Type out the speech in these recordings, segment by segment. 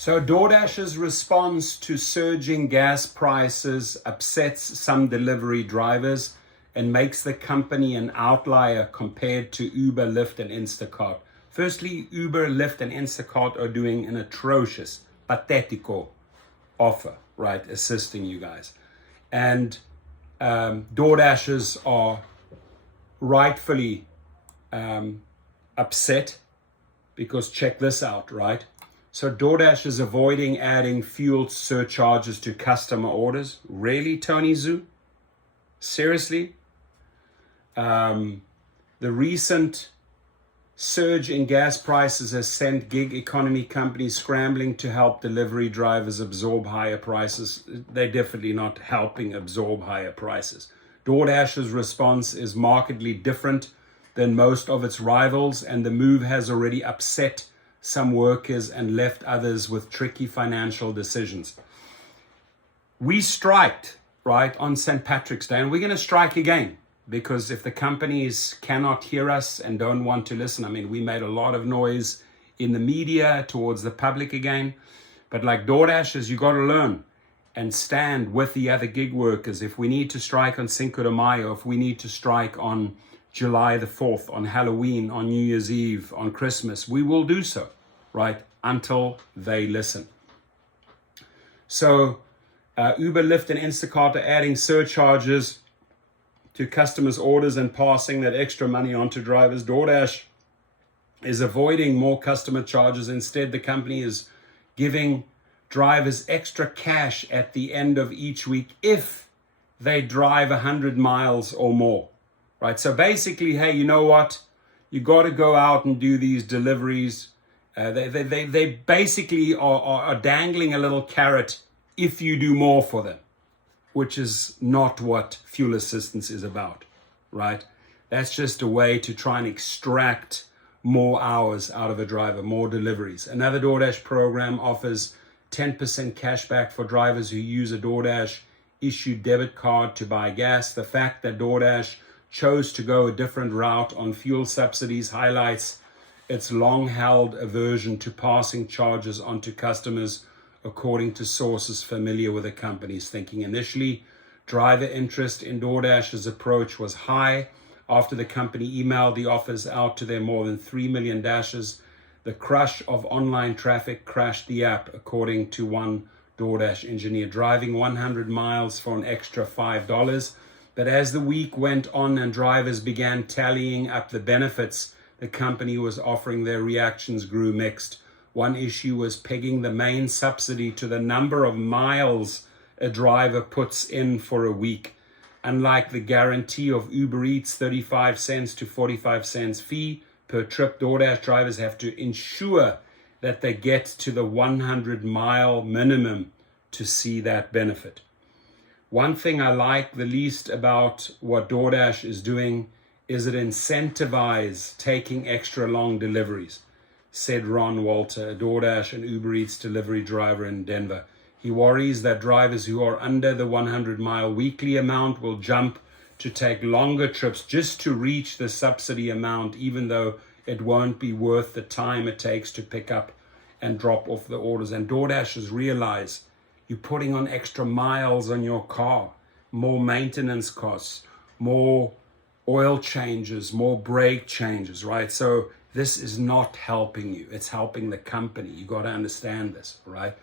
So DoorDash's response to surging gas prices upsets some delivery drivers and makes the company an outlier compared to Uber, Lyft, and Instacart. Firstly, Uber, Lyft, and Instacart are doing an atrocious, pathetico offer, right, assisting you guys. And DoorDashers are rightfully upset because check this out, right? So DoorDash is avoiding adding fuel surcharges to customer orders. Really, Tony Zhu? Seriously? The recent surge in gas prices has sent gig economy companies scrambling to help delivery drivers absorb higher prices. They're definitely not helping absorb higher prices. DoorDash's response is markedly different than most of its rivals, and the move has already upset some workers and left others with tricky financial decisions. We striked, right, on St. Patrick's Day, and we're going to strike again, because if the companies cannot hear us and don't want to listen, I mean, we made a lot of noise in the media towards the public again, but like DoorDashers, you got to learn and stand with the other gig workers. If we need to strike on Cinco de Mayo, if we need to strike on July the 4th, on Halloween, on New Year's Eve, on Christmas, we will do so, right, until they listen. So Uber, Lyft, and Instacart are adding surcharges to customers' orders and passing that extra money on to drivers. DoorDash is avoiding more customer charges. Instead, the company is giving drivers extra cash at the end of each week if they drive 100 miles or more. Right, so basically, hey, you know what? You got to go out and do these deliveries. They basically are dangling a little carrot if you do more for them, which is not what fuel assistance is about, right? That's just a way to try and extract more hours out of a driver, more deliveries. Another DoorDash program offers 10% cash back for drivers who use a DoorDash issued debit card to buy gas. The fact that DoorDash chose to go a different route on fuel subsidies highlights its long-held aversion to passing charges onto customers, according to sources familiar with the company's thinking. Initially, driver interest in DoorDash's approach was high. After the company emailed the offers out to their more than 3 million Dashers, the crush of online traffic crashed the app, according to one DoorDash engineer. Driving 100 miles for an extra $5. But as the week went on and drivers began tallying up the benefits the company was offering, their reactions grew mixed. One issue was pegging the main subsidy to the number of miles a driver puts in for a week. Unlike the guarantee of Uber Eats 35 cents to 45 cents fee per trip, DoorDash drivers have to ensure that they get to the 100-mile minimum to see that benefit. One thing I like the least about what DoorDash is doing is it incentivizes taking extra long deliveries, said Ron Walter, a DoorDash and Uber Eats delivery driver in Denver. He worries that drivers who are under the 100-mile weekly amount will jump to take longer trips just to reach the subsidy amount, even though it won't be worth the time it takes to pick up and drop off the orders. And DoorDashers realize you're putting on extra miles on your car, more maintenance costs, more oil changes, more brake changes, right? So this is not helping you. It's helping the company. You got to understand this, right?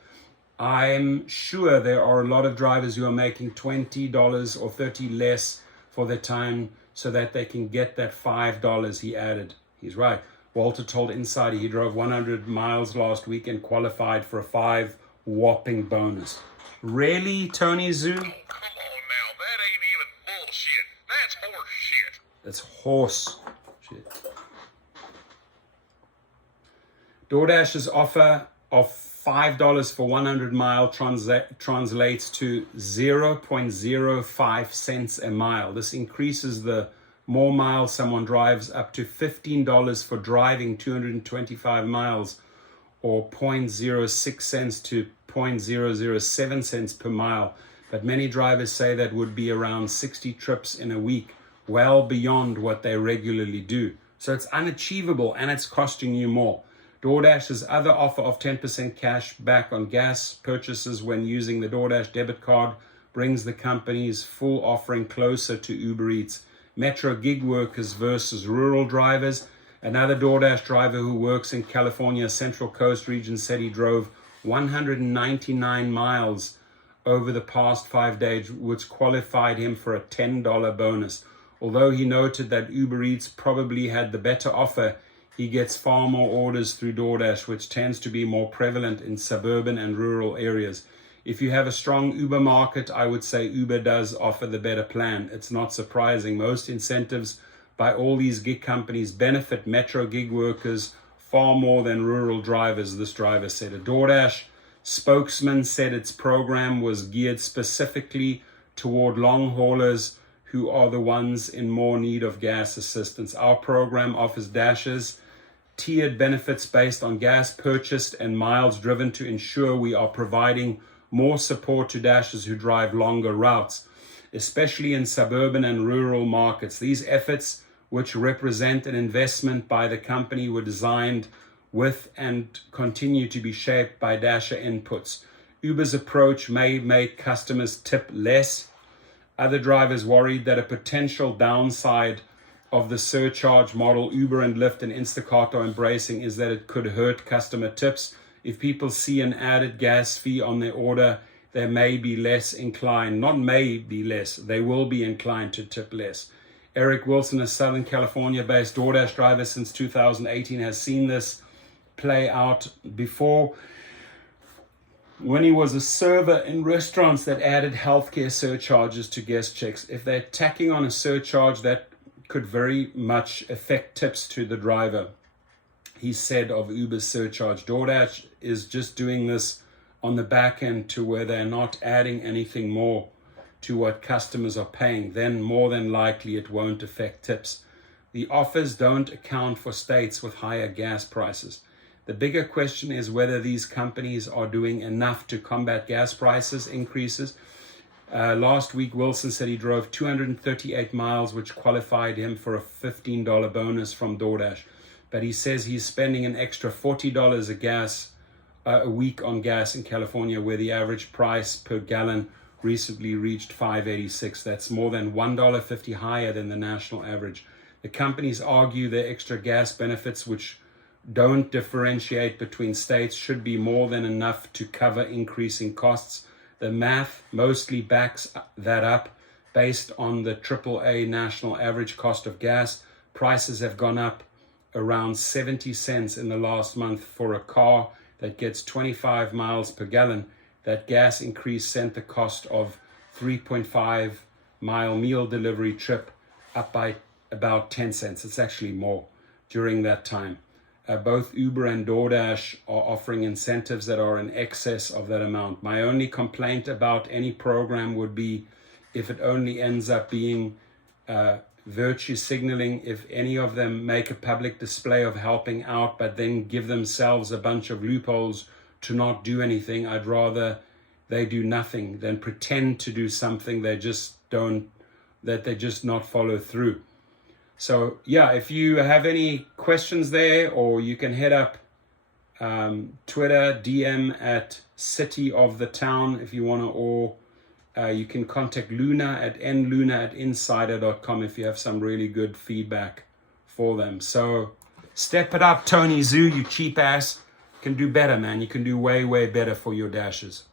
I'm sure there are a lot of drivers who are making $20 or $30 less for their time so that they can get that $5 he added. He's right. Walter told Insider he drove 100 miles last week and qualified for a $5 whopping bonus. Really, Tony Zhu? Oh, come on now. That ain't even bullshit. That's horse shit. That's horse shit. DoorDash's offer of $5 for 100 mile translates to 0.05 cents a mile. This increases the more miles someone drives up to $15 for driving 225 miles, or 0.06 cents to 0.007 cents per mile. But many drivers say that would be around 60 trips in a week, well beyond what they regularly do. So it's unachievable and it's costing you more. DoorDash's other offer of 10% cash back on gas purchases when using the DoorDash debit card brings the company's full offering closer to Uber Eats. Metro gig workers versus rural drivers. Another DoorDash driver who works in California's Central Coast region said he drove 199 miles over the past 5 days, which qualified him for a $10 bonus. Although he noted that Uber Eats probably had the better offer, he gets far more orders through DoorDash, which tends to be more prevalent in suburban and rural areas. If you have a strong Uber market, I would say Uber does offer the better plan. It's not surprising. Most incentives by all these gig companies benefit metro gig workers far more than rural drivers, this driver said. A DoorDash spokesman said its program was geared specifically toward long haulers who are the ones in more need of gas assistance. Our program offers Dashers tiered benefits based on gas purchased and miles driven to ensure we are providing more support to Dashers who drive longer routes, especially in suburban and rural markets. These efforts, which represent an investment by the company, were designed with and continue to be shaped by Dasher inputs. Uber's approach may make customers tip less. Other drivers worried that a potential downside of the surcharge model Uber and Lyft and Instacart are embracing is that it could hurt customer tips. If people see an added gas fee on their order, they may be less inclined, not may be less, they will be inclined to tip less. Eric Wilson, a Southern California-based DoorDash driver since 2018, has seen this play out before when he was a server in restaurants that added healthcare surcharges to guest checks. If they're tacking on a surcharge, that could very much affect tips to the driver. He said of Uber's surcharge, DoorDash is just doing this on the back end to where they're not adding anything more to what customers are paying. Then more than likely it won't affect tips. The offers don't account for states with higher gas prices. The bigger question is whether these companies are doing enough to combat gas prices increases. Last week, Wilson said he drove 238 miles, which qualified him for a $15 bonus from DoorDash. But he says he's spending an extra $40 a week on gas in California, where the average price per gallon recently reached $5.86. That's more than $1.50 higher than the national average. The companies argue their extra gas benefits, which don't differentiate between states, should be more than enough to cover increasing costs. The math mostly backs that up based on the AAA national average cost of gas. Prices have gone up around 70 cents in the last month for a car that gets 25 miles per gallon. That gas increase sent the cost of 3.5 mile meal delivery trip up by about 10 cents. It's actually more during that time. Both Uber and DoorDash are offering incentives that are in excess of that amount. My only complaint about any program would be if it only ends up being virtue signaling. If any of them make a public display of helping out, but then give themselves a bunch of loopholes to not do anything, I'd rather they do nothing than pretend to do something they just not follow through. So yeah, if you have any questions there, or you can head up Twitter, DM at City of the Town if you want to, or you can contact Luna at nluna@insider.com if you have some really good feedback for them. So step it up, Tony Zoo, you cheap ass. You can do better, man. You can do way, way better for your Dashers.